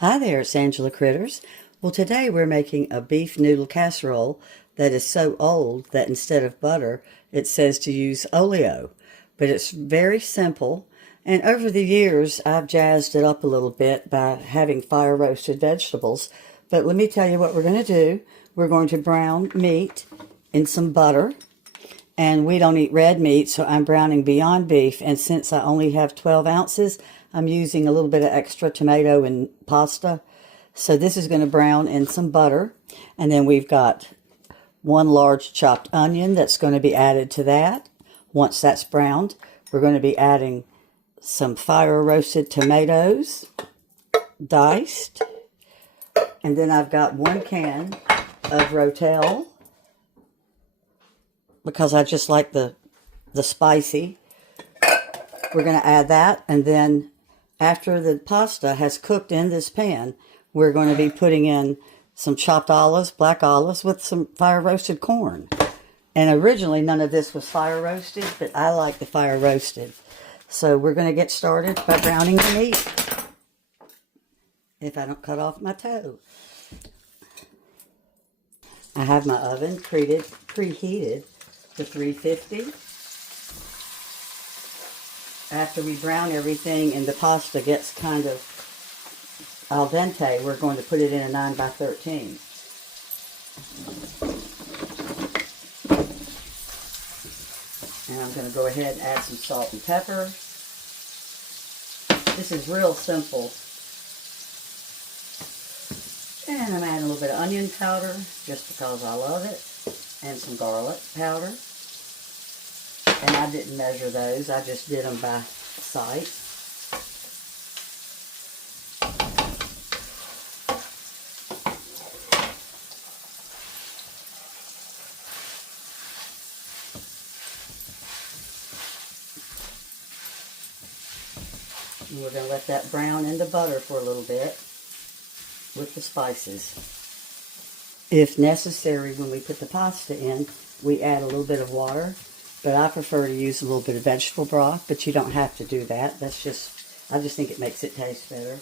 Hi there, it's Angela Critters. Well, today we're making a beef noodle casserole that is so old that instead of butter, it says to use oleo. But it's very simple, and over the years I've jazzed it up a little bit by having fire roasted vegetables. But let me tell you what we're going to do. We're going to brown meat in some butter. And we don't eat red meat, so I'm browning Beyond Beef. And since I only have 12 ounces, I'm using a little bit of extra tomato and pasta. So this is going to brown in some butter. And then we've got one large chopped onion that's going to be added to that. Once that's browned, we're going to be adding some fire roasted tomatoes, diced. And then I've got 1 can of Rotel, because I just like the spicy. We're going to add that, and then after the pasta has cooked in this pan, we're going to be putting in some chopped olives, black olives, with some fire roasted corn. And originally none of this was fire roasted, but I like the fire roasted. So we're going to get started by browning the meat, if I don't cut off my toe. I have my oven preheated to 350. After we brown everything and the pasta gets kind of al dente, we're going to put it in a 9x13. And I'm going to go ahead and add some salt and pepper. This is real simple. And I'm adding a little bit of onion powder, just because I love it, and some garlic powder. And I didn't measure those, I just did them by sight. And we're going to let that brown in the butter for a little bit with the spices. If necessary, when we put the pasta in, we add a little bit of water, but I prefer to use a little bit of vegetable broth, but you don't have to do that. I just think it makes it taste better.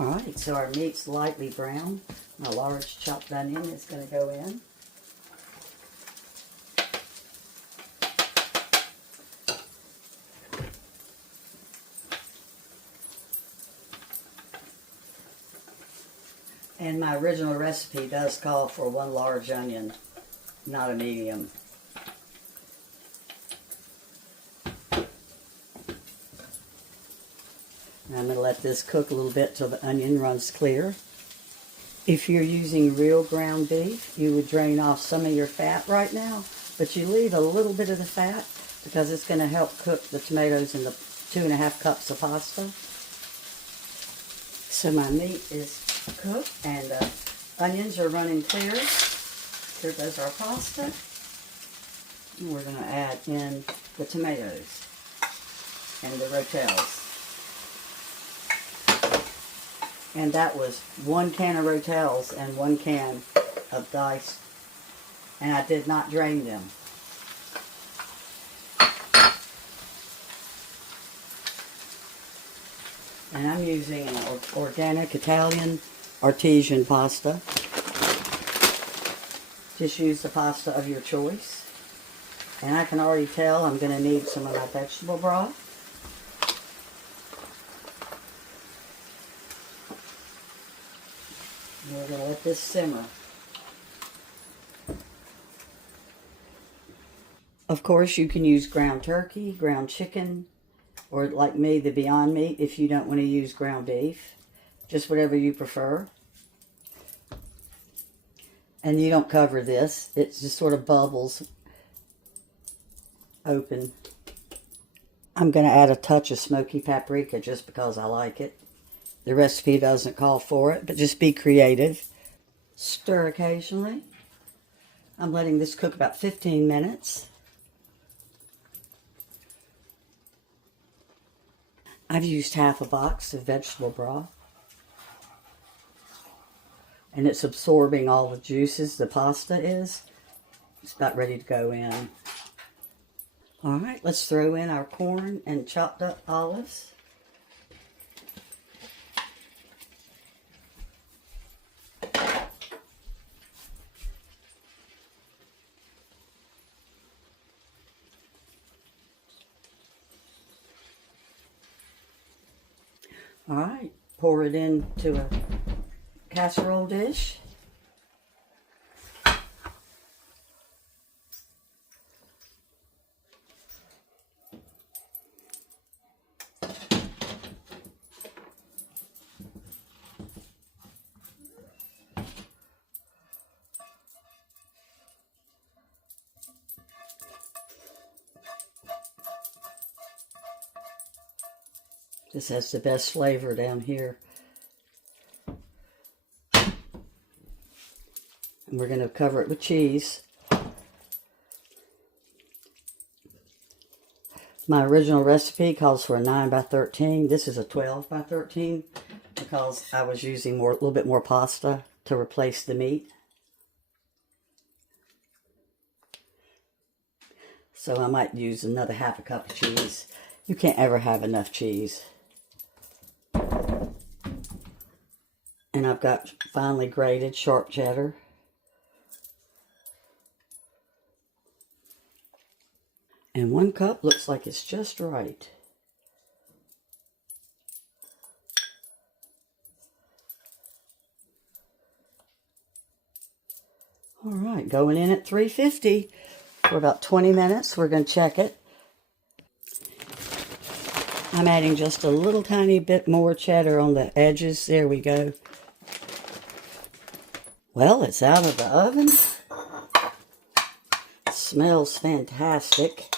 Alright, so our meat's lightly brown. My large chopped onion is going to go in. And my original recipe does call for 1 large onion, not a medium. And I'm going to let this cook a little bit till the onion runs clear. If you're using real ground beef, you would drain off some of your fat right now, but you leave a little bit of the fat because it's going to help cook the tomatoes and the 2½ cups of pasta. So my meat is cooked and the onions are running clear. Here goes our pasta. And we're going to add in the tomatoes and the Rotels. And that was 1 can of Rotels and 1 can of diced. And I did not drain them. And I'm using an organic Italian artesian pasta. Just use the pasta of your choice. And I can already tell I'm going to need some of my vegetable broth. And we're going to let this simmer. Of course, you can use ground turkey, ground chicken, or like me, the Beyond Meat, if you don't want to use ground beef. Just whatever you prefer. And you don't cover this. It just sort of bubbles open. I'm going to add a touch of smoky paprika just because I like it. The recipe doesn't call for it, but just be creative. Stir occasionally. I'm letting this cook about 15 minutes. I've used half a box of vegetable broth. And it's absorbing all the juices the pasta is. It's about ready to go in. Alright, let's throw in our corn and chopped up olives. All right, pour it into a casserole dish. This has the best flavor down here. And we're going to cover it with cheese. My original recipe calls for a 9 by 13. This is a 12 by 13 because I was using a little bit more pasta to replace the meat. So I might use another half a cup of cheese. You can't ever have enough cheese. And I've got finely grated sharp cheddar. And 1 cup looks like it's just right. All right, going in at 350 for about 20 minutes. We're going to check it. I'm adding just a little tiny bit more cheddar on the edges. There we go. Well, it's out of the oven. It smells fantastic.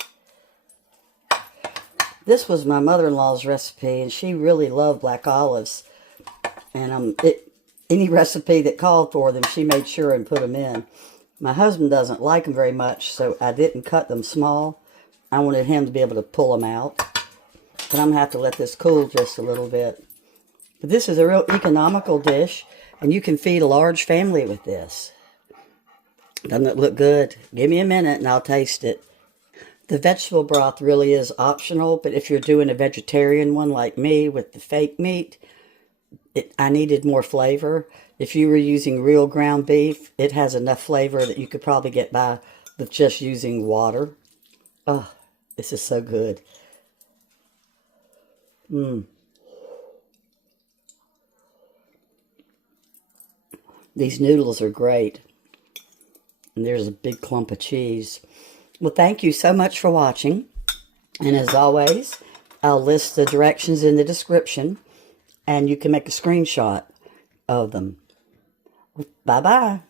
This was my mother-in-law's recipe, and she really loved black olives. And any recipe that called for them, she made sure and put them in. My husband doesn't like them very much, so I didn't cut them small. I wanted him to be able to pull them out. But I'm going to have to let this cool just a little bit. But this is a real economical dish, and you can feed a large family with this. Doesn't it look good? Give me a minute and I'll taste it. The vegetable broth really is optional, but if you're doing a vegetarian one like me with the fake meat, I needed more flavor. If you were using real ground beef, it has enough flavor that you could probably get by with just using water. Oh, this is so good. These noodles are great. And there's a big clump of cheese. Well, thank you so much for watching. And as always, I'll list the directions in the description. And you can make a screenshot of them. Bye-bye.